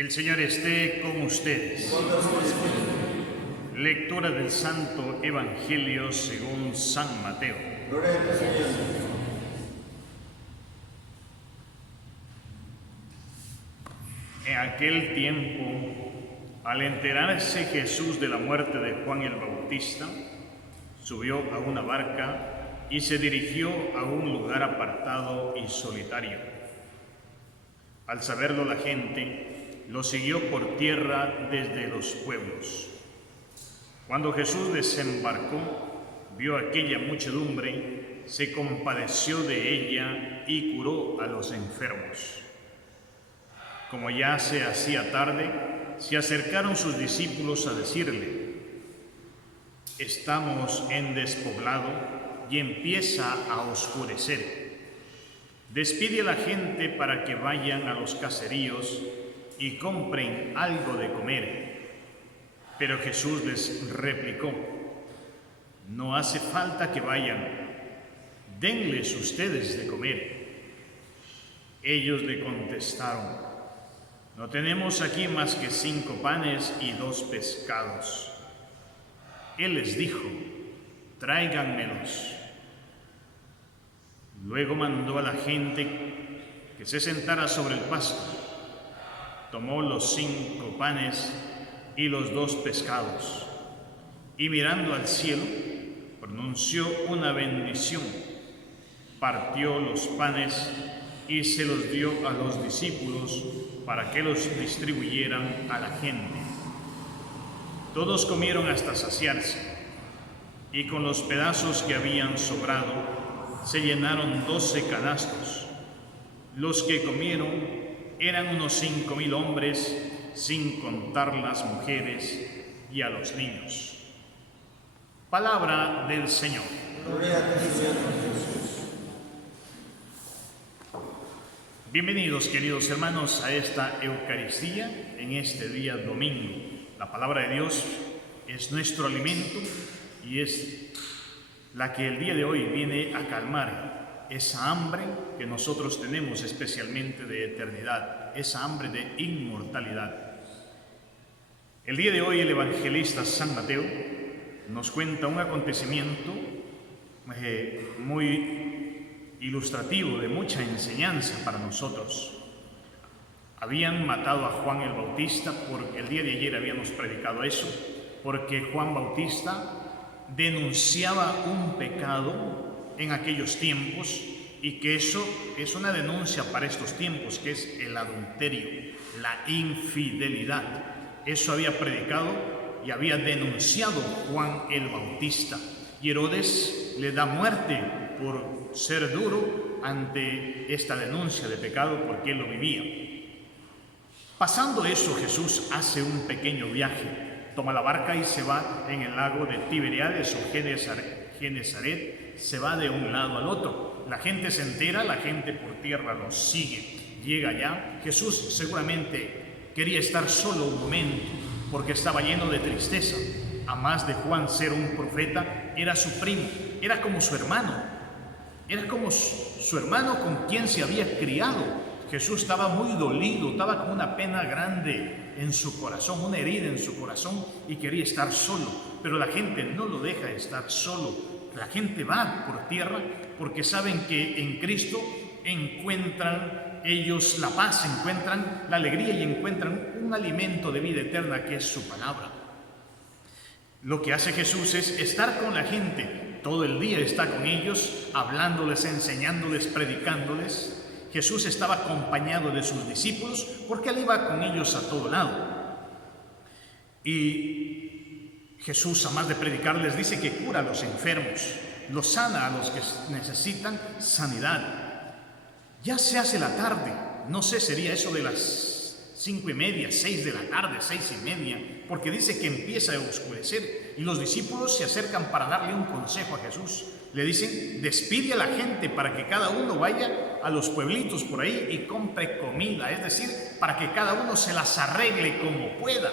El Señor esté con ustedes. Lectura del Santo Evangelio según San Mateo. Gloria a ti, Señor. En aquel tiempo, al enterarse Jesús de la muerte de Juan el Bautista, subió a una barca y se dirigió a un lugar apartado y solitario. Al saberlo la gente, lo siguió por tierra desde los pueblos. Cuando Jesús desembarcó, vio aquella muchedumbre, se compadeció de ella y curó a los enfermos. Como ya se hacía tarde, se acercaron sus discípulos a decirle: «Estamos en despoblado y empieza a oscurecer. Despide a la gente para que vayan a los caseríos y compren algo de comer». Pero Jesús les replicó: «No hace falta que vayan, denles ustedes de comer». Ellos le contestaron: «No tenemos aquí más que 5 panes y 2 pescados». Él les dijo: «Tráiganmelos». Luego mandó a la gente que se sentara sobre el pasto. Tomó los 5 panes y los 2 pescados, y mirando al cielo, pronunció una bendición, partió los panes y se los dio a los discípulos para que los distribuyeran a la gente. Todos comieron hasta saciarse, y con los pedazos que habían sobrado se llenaron 12 canastos. Los que comieron eran unos 5,000 hombres, sin contar las mujeres y a los niños. Palabra del Señor. Gloria a ti, Señor Jesús. Bienvenidos, queridos hermanos, a esta Eucaristía en este día domingo. La palabra de Dios es nuestro alimento y es la que el día de hoy viene a calmar esa hambre que nosotros tenemos, especialmente de eternidad, esa hambre de inmortalidad. El día de hoy el evangelista San Mateo nos cuenta un acontecimiento muy ilustrativo, de mucha enseñanza para nosotros. Habían matado a Juan el Bautista, porque el día de ayer habíamos predicado eso, porque Juan Bautista denunciaba un pecado en aquellos tiempos, y que eso es una denuncia para estos tiempos, que es el adulterio, la infidelidad. Eso había predicado y había denunciado Juan el Bautista. Y Herodes le da muerte por ser duro ante esta denuncia de pecado, porque él lo vivía. Pasando eso, Jesús hace un pequeño viaje. Toma la barca y se va en el lago de Tiberíades o Genesaret, se va de un lado al otro. La gente se entera, la gente por tierra lo sigue. Llega allá. Jesús seguramente quería estar solo un momento, porque estaba lleno de tristeza. A más de Juan ser un profeta, era su primo, era como su hermano. Era como su hermano con quien se había criado. Jesús estaba muy dolido, estaba con una pena grande en su corazón, una herida en su corazón, y quería estar solo. Pero la gente no lo deja estar solo. La gente va por tierra porque saben que en Cristo encuentran ellos la paz, encuentran la alegría y encuentran un alimento de vida eterna, que es su palabra. Lo que hace Jesús es estar con la gente. Todo el día está con ellos, hablándoles, enseñándoles, predicándoles. Jesús estaba acompañado de sus discípulos porque él iba con ellos a todo lado. Y Jesús, a más de predicar, les dice que cura a los enfermos, los sana a los que necesitan sanidad. Ya se hace la tarde, no sé, sería eso de las 5:30, 6 de la tarde, 6:30, porque dice que empieza a oscurecer, y los discípulos se acercan para darle un consejo a Jesús. Le dicen: despide a la gente para que cada uno vaya a los pueblitos por ahí y compre comida, es decir, para que cada uno se las arregle como pueda.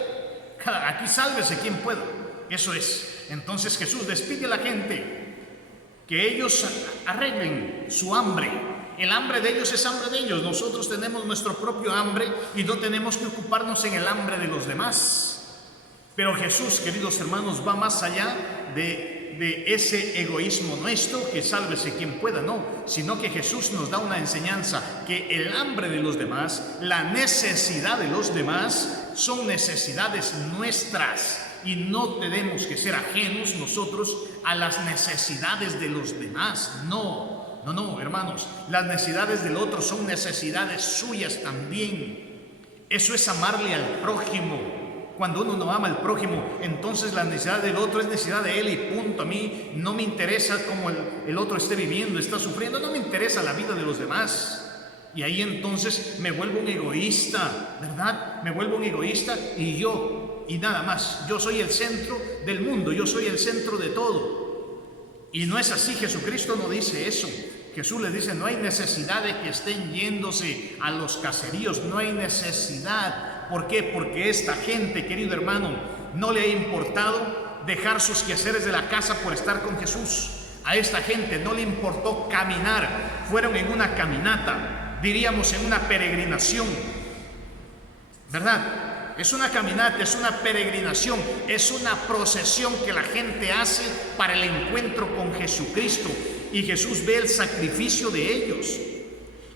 Aquí sálvese quien pueda. Eso es. Entonces Jesús despide a la gente, que ellos arreglen su hambre, El hambre de ellos es hambre de ellos. Nosotros tenemos nuestro propio hambre y no tenemos que ocuparnos en el hambre de los demás. Pero Jesús, queridos hermanos, va más allá de ese egoísmo nuestro, que sálvese quien pueda, no, sino que Jesús nos da una enseñanza, que el hambre de los demás, la necesidad de los demás, son necesidades nuestras y no tenemos que ser ajenos nosotros a las necesidades de los demás. No, hermanos, las necesidades del otro son necesidades suyas también. Eso es amarle al prójimo. Cuando uno no ama al prójimo, entonces la necesidad del otro es necesidad de él y punto. A mí no me interesa cómo el otro esté viviendo, está sufriendo, no me interesa la vida de los demás. Y ahí entonces me vuelvo un egoísta, ¿verdad? Me vuelvo un egoísta y nada más. Yo soy el centro del mundo, yo soy el centro de todo. Y no es así, Jesucristo no dice eso. Jesús les dice, no hay necesidad de que estén yéndose a los caseríos, no hay necesidad. ¿Por qué? Porque esta gente, querido hermano, no le ha importado dejar sus quehaceres de la casa por estar con Jesús. A esta gente no le importó caminar. Fueron en una caminata, diríamos en una peregrinación, ¿verdad? Es una caminata, es una peregrinación, es una procesión que la gente hace para el encuentro con Jesucristo. Y Jesús ve el sacrificio de ellos.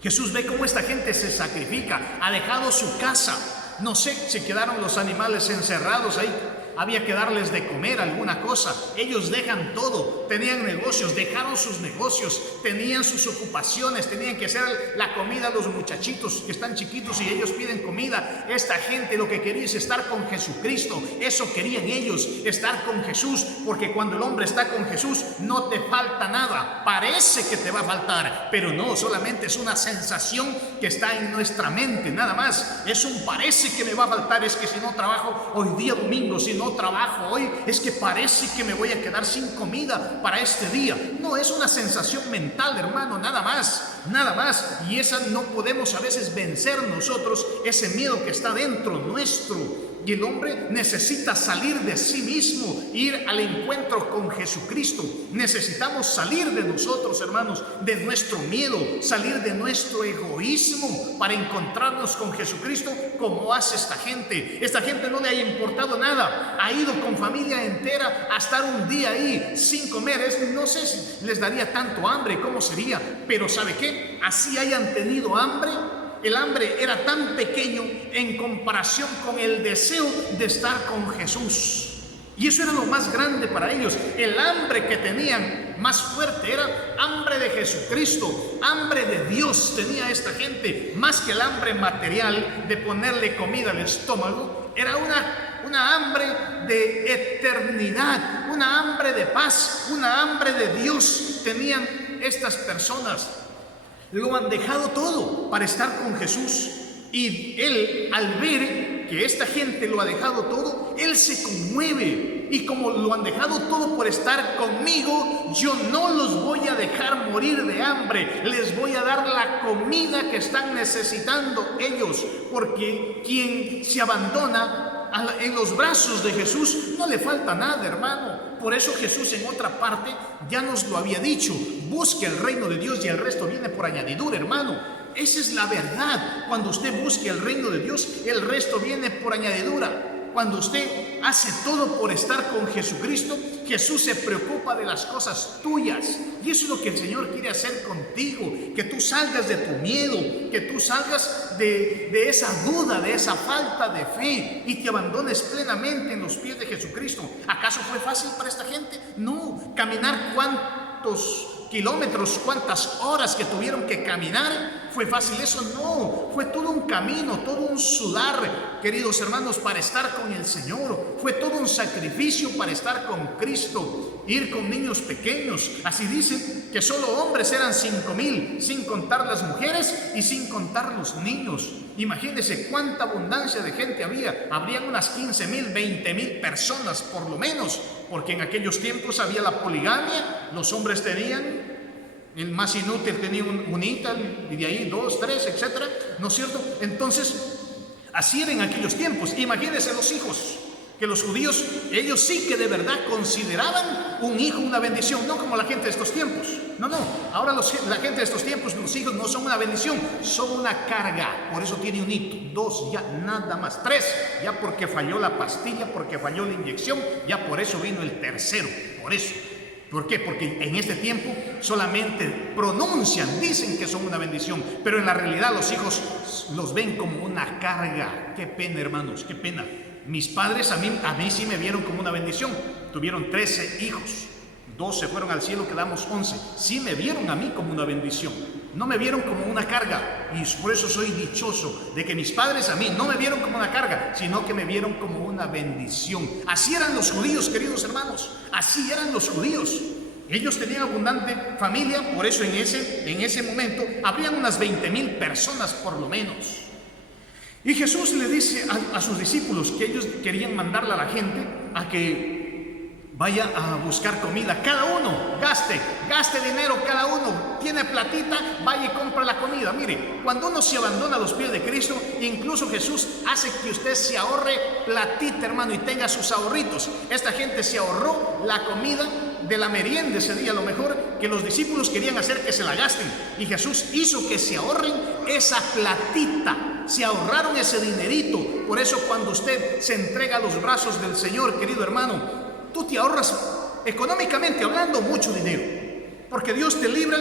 Jesús ve cómo esta gente se sacrifica, ha dejado su casa. No sé si quedaron los animales encerrados ahí, había que darles de comer alguna cosa. Ellos dejan todo, tenían negocios, dejaron sus negocios, tenían sus ocupaciones, tenían que hacer la comida a los muchachitos que están chiquitos y ellos piden comida. Esta gente lo que quería es estar con Jesucristo. Eso querían ellos, estar con Jesús, porque cuando el hombre está con Jesús no te falta nada. Parece que te va a faltar, pero no, solamente es una sensación que está en nuestra mente, nada más. Es un parece que me va a faltar, es que si no trabajo hoy día domingo, si no trabajo hoy, es que parece que me voy a quedar sin comida para este día. No, es una sensación mental, hermano, nada más. Y esa no podemos a veces vencer nosotros, ese miedo que está dentro nuestro. Y el hombre necesita salir de sí mismo, ir al encuentro con Jesucristo. Necesitamos salir de nosotros, hermanos, de nuestro miedo, salir de nuestro egoísmo para encontrarnos con Jesucristo, como hace esta gente. Esta gente no le ha importado nada, ha ido con familia entera a estar un día ahí sin comer. No sé si les daría tanto hambre, cómo sería, pero ¿sabe qué? Así hayan tenido hambre. El hambre era tan pequeño en comparación con el deseo de estar con Jesús. Y eso era lo más grande para ellos. El hambre que tenían más fuerte era hambre de Jesucristo, hambre de Dios tenía esta gente, más que el hambre material de ponerle comida al estómago. Era una hambre de eternidad, una hambre de paz, una hambre de Dios tenían estas personas. Lo han dejado todo para estar con Jesús. Y él, al ver que esta gente lo ha dejado todo, él se conmueve. Y como lo han dejado todo por estar conmigo, yo no los voy a dejar morir de hambre. Les voy a dar la comida que están necesitando ellos. Porque quien se abandona en los brazos de Jesús no le falta nada, hermano. Por eso Jesús en otra parte ya nos lo había dicho: busque el reino de Dios y el resto viene por añadidura, hermano. Esa es la verdad. Cuando usted busque el reino de Dios, el resto viene por añadidura. Cuando usted hace todo por estar con Jesucristo, Jesús se preocupa de las cosas tuyas. Y eso es lo que el Señor quiere hacer contigo. Que tú salgas de tu miedo, que tú salgas de esa duda, de esa falta de fe y te abandones plenamente en los pies de Jesucristo. ¿Acaso fue fácil para esta gente? No. Caminar cuántos kilómetros, cuántas horas que tuvieron que caminar, ¿fue fácil eso? No, fue todo un camino, todo un sudar, queridos hermanos, para estar con el Señor. Fue todo un sacrificio para estar con Cristo, ir con niños pequeños. Así dicen que solo hombres eran 5,000, sin contar las mujeres y sin contar los niños. Imagínense cuánta abundancia de gente había. Habrían unas 15,000, 20,000 personas por lo menos, porque en aquellos tiempos había la poligamia. Los hombres tenían, el más inútil tenía un hija, y de ahí 2, 3, etcétera, ¿no es cierto? Entonces, así era en aquellos tiempos. Imagínense los hijos que los judíos, ellos sí que de verdad consideraban un hijo una bendición, no como la gente de estos tiempos. No, ahora la gente de estos tiempos, los hijos no son una bendición, son una carga. Por eso tiene un hito, 2, ya nada más, 3, ya porque falló la pastilla, porque falló la inyección, ya por eso vino el tercero, por eso. ¿Por qué? Porque en este tiempo solamente pronuncian, dicen que son una bendición, pero en la realidad los hijos los ven como una carga. Qué pena, hermanos, qué pena. Mis padres a mí sí me vieron como una bendición. Tuvieron 13 hijos, 2 se fueron al cielo, quedamos 11. Sí me vieron a mí como una bendición, no me vieron como una carga. Y por eso soy dichoso de que mis padres a mí no me vieron como una carga, sino que me vieron como una bendición. Así eran los judíos, queridos hermanos, así eran los judíos. Ellos tenían abundante familia, por eso en ese momento habrían unas 20,000 personas por lo menos. Y Jesús le dice a sus discípulos que ellos querían mandarle a la gente a que vaya a buscar comida. Cada uno gaste dinero, cada uno tiene platita, vaya y compra la comida. Mire, cuando uno se abandona a los pies de Cristo, incluso Jesús hace que usted se ahorre platita, hermano, y tenga sus ahorritos. Esta gente se ahorró la comida de la merienda ese día, a lo mejor que los discípulos querían hacer que se la gasten, y Jesús hizo que se ahorren esa platita, se ahorraron ese dinerito. Por eso cuando usted se entrega a los brazos del Señor, querido hermano, tú te ahorras económicamente hablando mucho dinero, porque Dios te libra.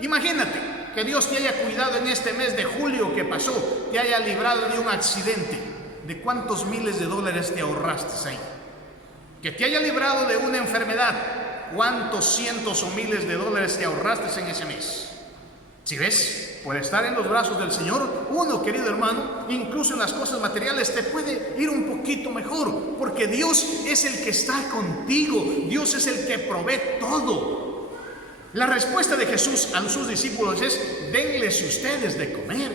Imagínate que Dios te haya cuidado en este mes de julio que pasó, te haya librado de un accidente. ¿De cuántos miles de dólares te ahorraste ahí? Que te haya librado de una enfermedad, ¿cuántos cientos o miles de dólares te ahorraste en ese mes? Si ves, por estar en los brazos del Señor, uno, querido hermano, incluso en las cosas materiales te puede ir un poquito mejor, porque Dios es el que está contigo, Dios es el que provee todo. La respuesta de Jesús a sus discípulos es: denles ustedes de comer.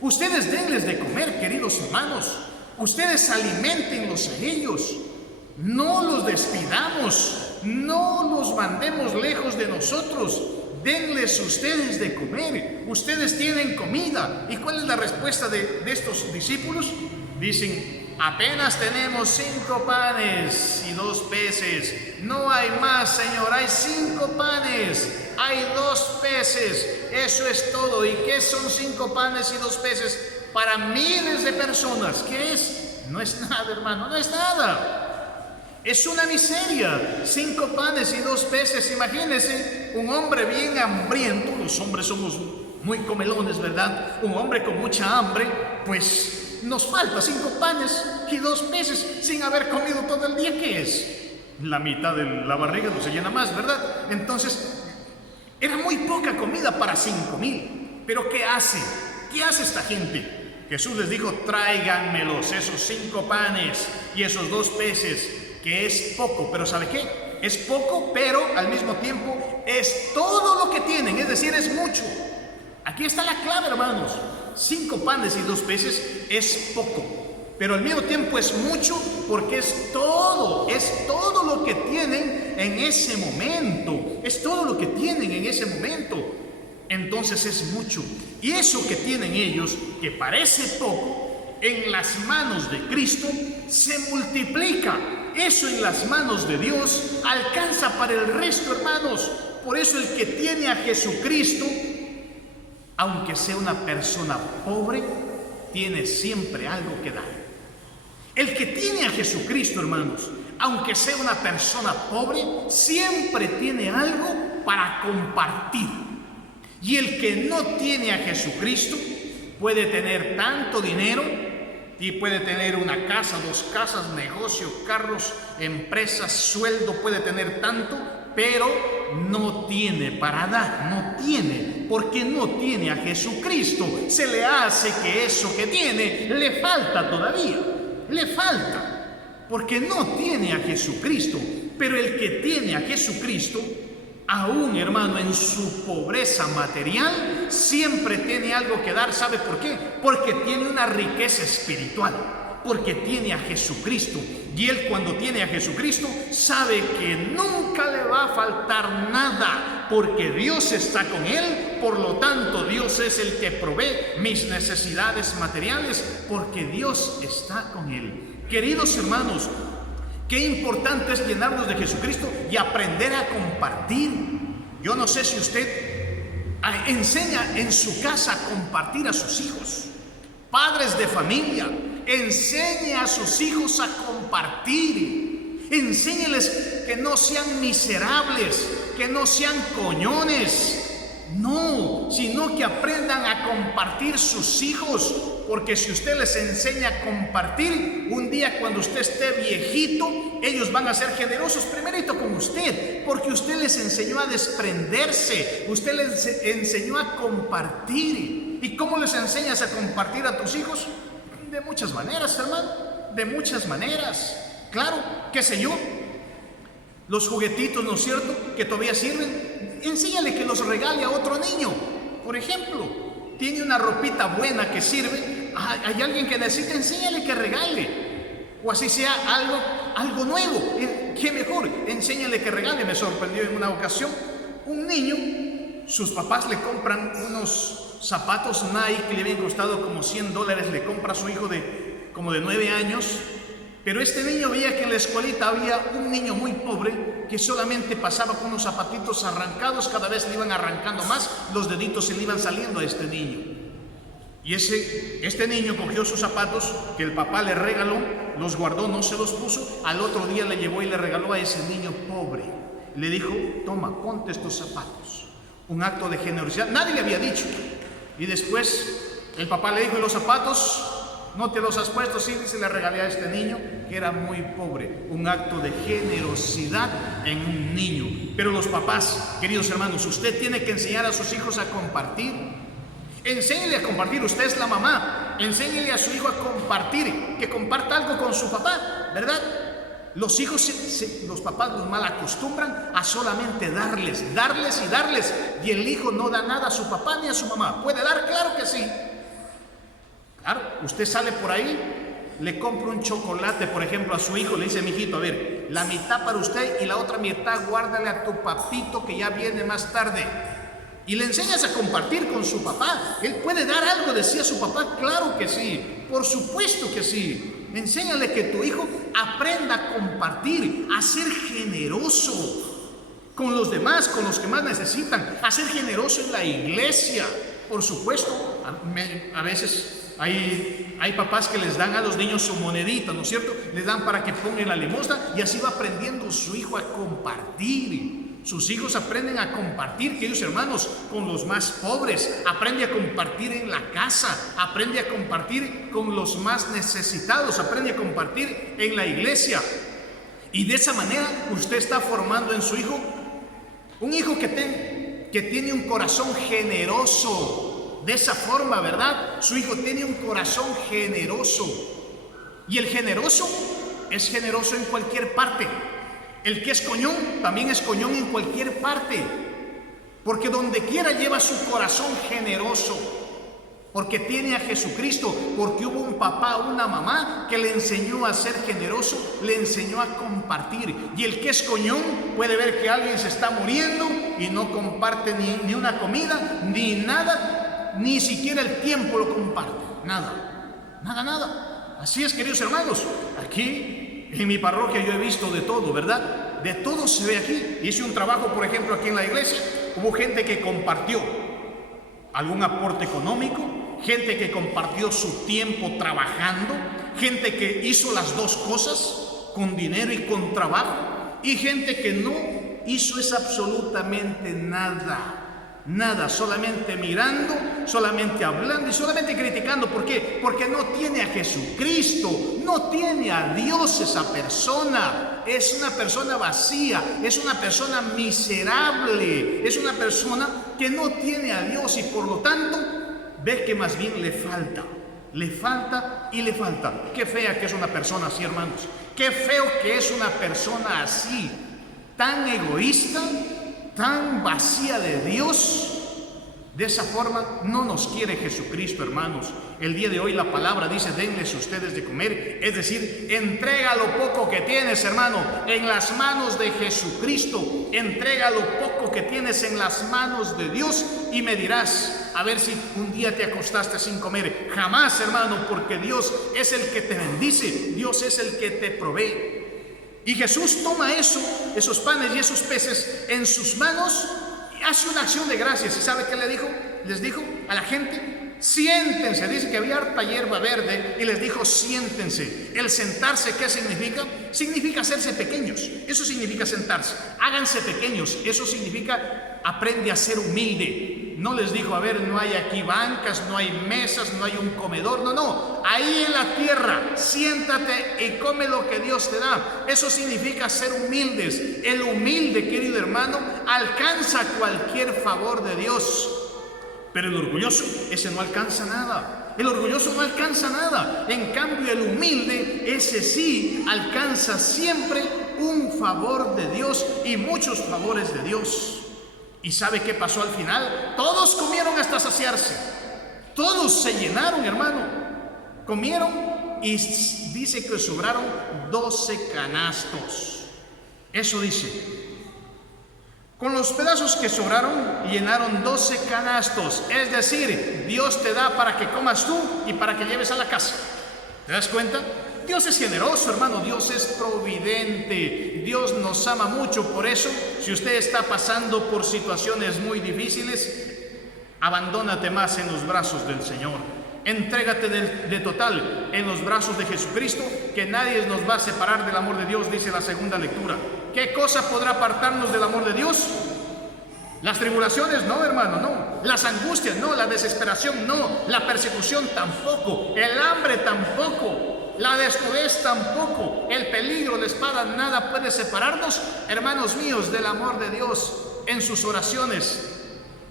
Ustedes denles de comer, queridos hermanos. Ustedes aliméntenlos a ellos. No los despidamos, no los mandemos lejos de nosotros. Denles ustedes de comer. Ustedes tienen comida. ¿Y cuál es la respuesta de estos discípulos? Dicen: apenas tenemos 5 panes y 2 peces. No hay más, Señor. Hay 5 panes, hay 2 peces. Eso es todo. ¿Y qué son 5 panes y 2 peces para miles de personas? ¿Qué es? No es nada, hermano, no es nada. Es una miseria. 5 panes y 2 peces. Imagínense un hombre bien hambriento. Los hombres somos muy comelones, ¿verdad? Un hombre con mucha hambre, pues nos falta 5 panes y 2 peces sin haber comido todo el día. ¿Qué es? La mitad de la barriga no se llena más, ¿verdad? Entonces, era muy poca comida para 5,000. Pero ¿qué hace? ¿Qué hace esta gente? Jesús les dijo: tráiganmelos, esos 5 panes y esos 2 peces, que es poco. Pero ¿sabe qué? Es poco, pero al mismo tiempo es todo lo que tienen, es decir, es mucho. Aquí está la clave, hermanos. 5 panes y 2 peces es poco, pero al mismo tiempo es mucho, porque es todo lo que tienen en ese momento, es todo lo que tienen en ese momento. Entonces es mucho, y eso que tienen ellos, que parece poco, en las manos de Cristo se multiplica. Eso en las manos de Dios alcanza para el resto, hermanos. Por eso el que tiene a Jesucristo, aunque sea una persona pobre, tiene siempre algo que dar. El que tiene a Jesucristo, hermanos, aunque sea una persona pobre, siempre tiene algo para compartir. Y el que no tiene a Jesucristo puede tener tanto dinero y puede tener una casa, 2 casas, negocio, carros, empresas, sueldo, puede tener tanto, pero no tiene para dar, no tiene, porque no tiene a Jesucristo. Se le hace que eso que tiene le falta todavía, le falta, porque no tiene a Jesucristo. Pero el que tiene a Jesucristo, aún, hermano, en su pobreza material, siempre tiene algo que dar. ¿Sabe por qué? Porque tiene una riqueza espiritual, porque tiene a Jesucristo. Y él, cuando tiene a Jesucristo, sabe que nunca le va a faltar nada, porque Dios está con él. Por lo tanto, Dios es el que provee mis necesidades materiales, porque Dios está con él. Queridos hermanos, Qué importante es llenarnos de Jesucristo y aprender a compartir. Yo no sé si usted enseña en su casa a compartir a sus hijos. Padres de familia, enseñe a sus hijos a compartir. Enséñeles que no sean miserables, que no sean coñones. No, sino que aprendan a compartir sus hijos, porque si usted les enseña a compartir, un día cuando usted esté viejito, ellos van a ser generosos primerito con usted, porque usted les enseñó a desprenderse, usted les enseñó a compartir. ¿Y cómo les enseñas a compartir a tus hijos? De muchas maneras, hermano, de muchas maneras. Claro, qué sé yo, los juguetitos, ¿no es cierto?, que todavía sirven, enséñale que los regale a otro niño. Por ejemplo, tiene una ropita buena que sirve, hay alguien que necesita, enséñale que regale. O así sea algo nuevo, qué mejor, enséñale que regale. Me sorprendió en una ocasión, un niño, sus papás le compran unos zapatos Nike que le habían costado como $100, le compra a su hijo como de 9 años. Pero este niño veía que en la escuelita había un niño muy pobre que solamente pasaba con unos zapatitos arrancados, cada vez le iban arrancando más, los deditos se le iban saliendo a este niño. Y este niño cogió sus zapatos que el papá le regaló, los guardó, no se los puso, al otro día le llevó y le regaló a ese niño pobre. Le dijo, toma, ponte estos zapatos. Un acto de generosidad, nadie le había dicho. Y después el papá le dijo, ¿y los zapatos? ¿No te los has puesto? Sí, se le regalé a este niño que era muy pobre. Un acto de generosidad en un niño. Pero los papás, queridos hermanos, usted tiene que enseñar a sus hijos a compartir. Enséñele a compartir, usted es la mamá. Enséñele a su hijo a compartir, que comparta algo con su papá, ¿verdad? Los hijos, los papás los mal acostumbran a solamente darles. Y el hijo no da nada a su papá ni a su mamá. ¿Puede dar? Claro que sí. Claro, usted sale por ahí, le compra un chocolate, por ejemplo, a su hijo, le dice, mijito, a ver, la mitad para usted y la otra mitad guárdale a tu papito que ya viene más tarde. Y le enseñas a compartir con su papá. Él puede dar algo, decía su papá. Claro que sí, por supuesto que sí. Enséñale que tu hijo aprenda a compartir, a ser generoso con los demás, con los que más necesitan, a ser generoso en la iglesia. Por supuesto, a veces hay papás que les dan a los niños su monedita, ¿no es cierto? Les dan para que pongan la limosna y así va aprendiendo su hijo a compartir. Sus hijos aprenden a compartir, queridos hermanos, con los más pobres. Aprende a compartir en la casa, aprende a compartir con los más necesitados, aprende a compartir en la iglesia. Y de esa manera usted está formando en su hijo un hijo que tiene un corazón generoso. De esa forma, ¿verdad? Su hijo tiene un corazón generoso. Y el generoso es generoso en cualquier parte. El que es coñón también es coñón en cualquier parte. Porque donde quiera lleva su corazón generoso. Porque tiene a Jesucristo. Porque hubo un papá, una mamá que le enseñó a ser generoso, le enseñó a compartir. Y el que es coñón puede ver que alguien se está muriendo y no comparte ni una comida, ni nada. Ni siquiera el tiempo lo comparte. Nada. Así es, queridos hermanos. Aquí en mi parroquia yo he visto de todo, ¿verdad? De todo se ve aquí. Hice un trabajo, por ejemplo, aquí en la iglesia. Hubo gente que compartió algún aporte económico, gente que compartió su tiempo trabajando, gente que hizo las dos cosas, con dinero y con trabajo, y gente que no hizo es absolutamente nada, solamente mirando, solamente hablando y solamente criticando. ¿Por qué? Porque no tiene a Jesucristo, no tiene a Dios esa persona. Es una persona vacía, es una persona miserable, es una persona que no tiene a Dios y por lo tanto ve que más bien le falta. Qué fea que es una persona así, hermanos. Qué feo que es una persona así, tan egoísta, tan vacía de Dios. De esa forma no nos quiere Jesucristo, hermanos. El día de hoy la palabra dice, denles ustedes de comer. Es decir, entrega lo poco que tienes, hermano, en las manos de Jesucristo. Entrega lo poco que tienes en las manos de Dios y me dirás, a ver si un día te acostaste sin comer. Jamás, hermano, porque Dios es el que te bendice, Dios es el que te provee. Y Jesús toma esos panes y esos peces en sus manos y hace una acción de gracias. ¿Y sabe qué le dijo? Les dijo a la gente: siéntense. Dice que había harta hierba verde y les dijo: siéntense. El sentarse, ¿qué significa? Significa hacerse pequeños. Eso significa sentarse. Háganse pequeños. Eso significa aprende a ser humilde. No les dijo: a ver, no hay aquí bancas, no hay mesas, no hay un comedor. No. Ahí en la tierra, siéntate y come lo que Dios te da. Eso significa ser humildes. El humilde, querido hermano, alcanza cualquier favor de Dios. Pero el orgulloso, ese no alcanza nada. El orgulloso no alcanza nada. En cambio, el humilde, ese sí alcanza siempre un favor de Dios y muchos favores de Dios. ¿Y sabe qué pasó al final? Todos comieron hasta saciarse. Todos se llenaron, hermano. Comieron y dice que sobraron 12 canastos. Eso dice. Con los pedazos que sobraron, llenaron 12 canastos. Es decir, Dios te da para que comas tú y para que lleves a la casa. ¿Te das cuenta? Dios es generoso, hermano. Dios es providente. Dios nos ama mucho. Por eso, si usted está pasando por situaciones muy difíciles, abandónate más en los brazos del Señor. Entrégate de total en los brazos de Jesucristo, que nadie nos va a separar del amor de Dios, dice la segunda lectura. ¿Qué cosa podrá apartarnos del amor de Dios? Las tribulaciones, no, hermano, no. Las angustias, no. La desesperación, no. La persecución, tampoco. El hambre, tampoco. La desnudez, tampoco. El peligro, la espada, nada puede separarnos, hermanos míos, del amor de Dios. En sus oraciones,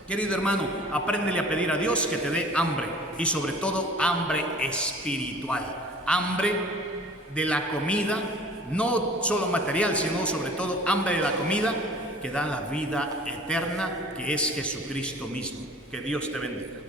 querido hermano, apréndele a pedir a Dios que te dé hambre, y sobre todo hambre espiritual, hambre de la comida, no solo material, sino sobre todo hambre de la comida que da la vida eterna, que es Jesucristo mismo. Que Dios te bendiga.